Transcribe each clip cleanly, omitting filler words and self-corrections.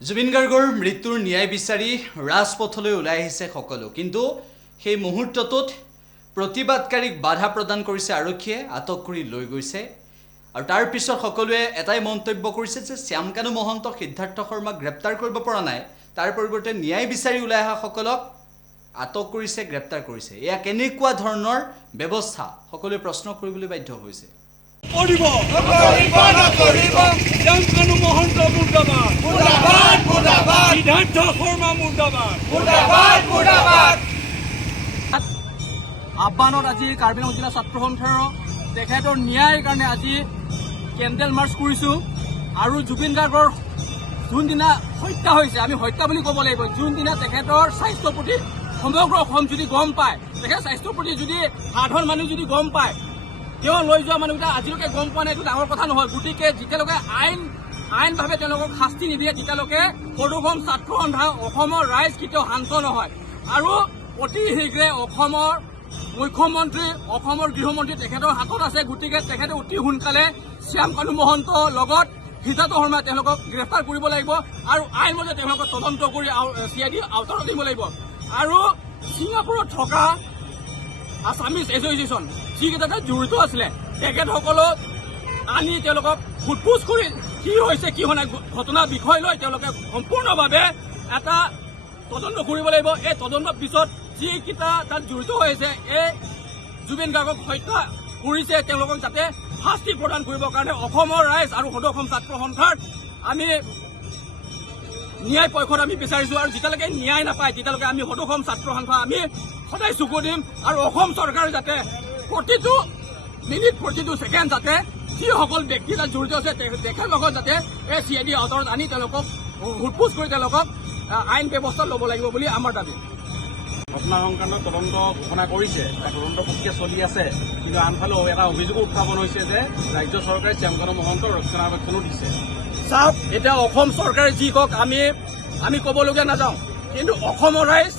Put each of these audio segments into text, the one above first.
জুবিন গাৰ্গৰ মৃত্যুৰ ন্যায় বিচাৰি ৰাজপথলৈ ওলাই আহিছে সকলো, কিন্তু সেই মুহূৰ্তটোত প্ৰতিবাদকাৰীক বাধা প্ৰদান কৰিছে আৰক্ষীয়ে, আটক কৰি লৈ গৈছে। আৰু তাৰ পিছত সকলোৱে এটাই মন্তব্য কৰিছে যে শ্যামকানু মহন্ত, সিদ্ধাৰ্থ শৰ্মাক গ্ৰেপ্তাৰ কৰিব পৰা নাই, তাৰ পৰিৱৰ্তে ন্যায় বিচাৰি ওলাই অহা সকলক আটক কৰিছে, গ্ৰেপ্তাৰ কৰিছে। এয়া কেনেকুৱা ধৰণৰ ব্যৱস্থা সকলোৱে প্ৰশ্ন কৰিবলৈ বাধ্য হৈছে। শ্যামকানু মহন্ত মুৰ্দাবাদ, সিদ্ধাৰ্থ শৰ্মা মুৰ্দাবাদ। আহ্বানত আজি কাৰ্বি আংলং জিলা ছাত্ৰ সন্থাৰ তেখেতৰ ন্যায়ৰ কাৰণে আজি কেণ্ডেল মাৰ্চ কৰিছোঁ। আৰু জুবিন গাৰ্গৰ যোনদিনা হত্যা হৈছে, আমি হত্যা বুলি ক'ব লাগিব, যোনদিনা তেখেতৰ স্বাস্থ্যৰ প্ৰতি সমগ্ৰ অসম যদি গম পায়, তেখেতৰ স্বাস্থ্যৰ প্ৰতি যদি সাধাৰণ মানুহ যদি গম পায়, তেওঁ লৈ যোৱা মানুহকেইটা আজিলৈকে গম পোৱা নাই, এইটো ডাঙৰ কথা নহয়। গতিকে যেতিয়ালৈকে আইনভাৱে তেওঁলোকক শাস্তি নিদিয়ে, তেতিয়ালৈকে সদুভম ছাত্ৰ সন্থা, অসমৰ ৰাইজ কেতিয়াও শান্ত নহয়। আৰু অতি শীঘ্ৰে অসমৰ মুখ্যমন্ত্ৰী, অসমৰ গৃহমন্ত্ৰী তেখেতৰ হাতত আছে। গতিকে তেখেতে অতি সোনকালে শ্যামকানু মহন্তৰ লগত সিদ্ধাৰ্থ শৰ্মাই তেওঁলোকক গ্ৰেপ্তাৰ কৰিব লাগিব আৰু আইনমতে তেওঁলোকক তদন্ত কৰি CID আওতাত দিব লাগিব। আৰু ছিংগাপুৰত থকা আছামিজ এছ'চিয়েশ্যন যিকেইটা জড়িত আছিলে, তেখেতসকলক আনি তেওঁলোকক সোধপোছ কৰি কি হৈছে কি হোৱা নাই ঘটনাৰ বিষয় লৈ তেওঁলোকে সম্পূৰ্ণভাৱে এটা তদন্ত কৰিব লাগিব। এই তদন্তৰ পিছত যিকেইটা তাত জড়িত হৈ আছে, এই জুবিন গাৰ্গক হত্যা কৰিছে, তেওঁলোকক যাতে শাস্তি প্ৰদান কৰিবৰ কাৰণে অসমৰ ৰাইজ আৰু সদৌ অসম ছাত্ৰ সন্থাৰ আমি ন্যায় পক্ষত আমি বিচাৰিছোঁ। আৰু যেতিয়ালৈকে ন্যায় নাপায়, তেতিয়ালৈকে আমি সদৌ অসম ছাত্ৰ সন্থা আমি সদায় চকু দিম। আৰু অসম চৰকাৰে যাতে প্ৰতিটো মিনিট, প্ৰতিটো ছেকেণ্ড যাতে যিসকল ব্যক্তি তাত জড়িত আছে তেখেতৰ লগত যাতে এই CID আওতাত আনি তেওঁলোকক সোধপোছ কৰি তেওঁলোকক আইন ব্যৱস্থা ল'ব লাগিব বুলি আমাৰ দাবী। ঘটনা সংক্ৰান্তত তদন্ত ঘোষণা কৰিছে, তদন্ত প্ৰক্ৰিয়া চলি আছে, কিন্তু আনফালেও এটা অভিযোগ উত্থাপন হৈছে যে ৰাজ্য চৰকাৰে শ্যামকানু মহন্তৰ ৰক্ষণাবেক্ষণো দিছে। চাওক, এতিয়া অসম চৰকাৰে যি কওক আমি ক'বলগীয়া নাযাওঁ, কিন্তু অসমৰ ৰাইজ,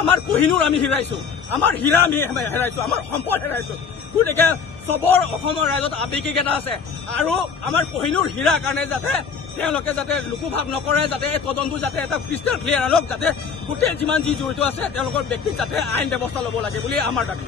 আমাৰ কোহিনুৰ আমি হেৰাইছোঁ, আমাৰ হীৰা আমি হেৰাইছোঁ, আমাৰ সম্পদ হেৰাইছোঁ। গতিকে চবৰ অসমৰ ৰাইজত আৱেগিক এটা আছে আৰু আমাৰ কোহিনুৰ হীৰাৰ কাৰণে যাতে তেওঁলোকে যাতে লোকোভাৱ নকৰে, যাতে এই তদন্ত যাতে এটা ক্ৰিষ্টেল ক্লিয়াৰ আনক, যাতে গোটেই যিমান যি জড়িত আছে তেওঁলোকৰ ব্যক্তিক যাতে আইন ব্যৱস্থা ল'ব লাগে বুলি আমাৰ দাবী।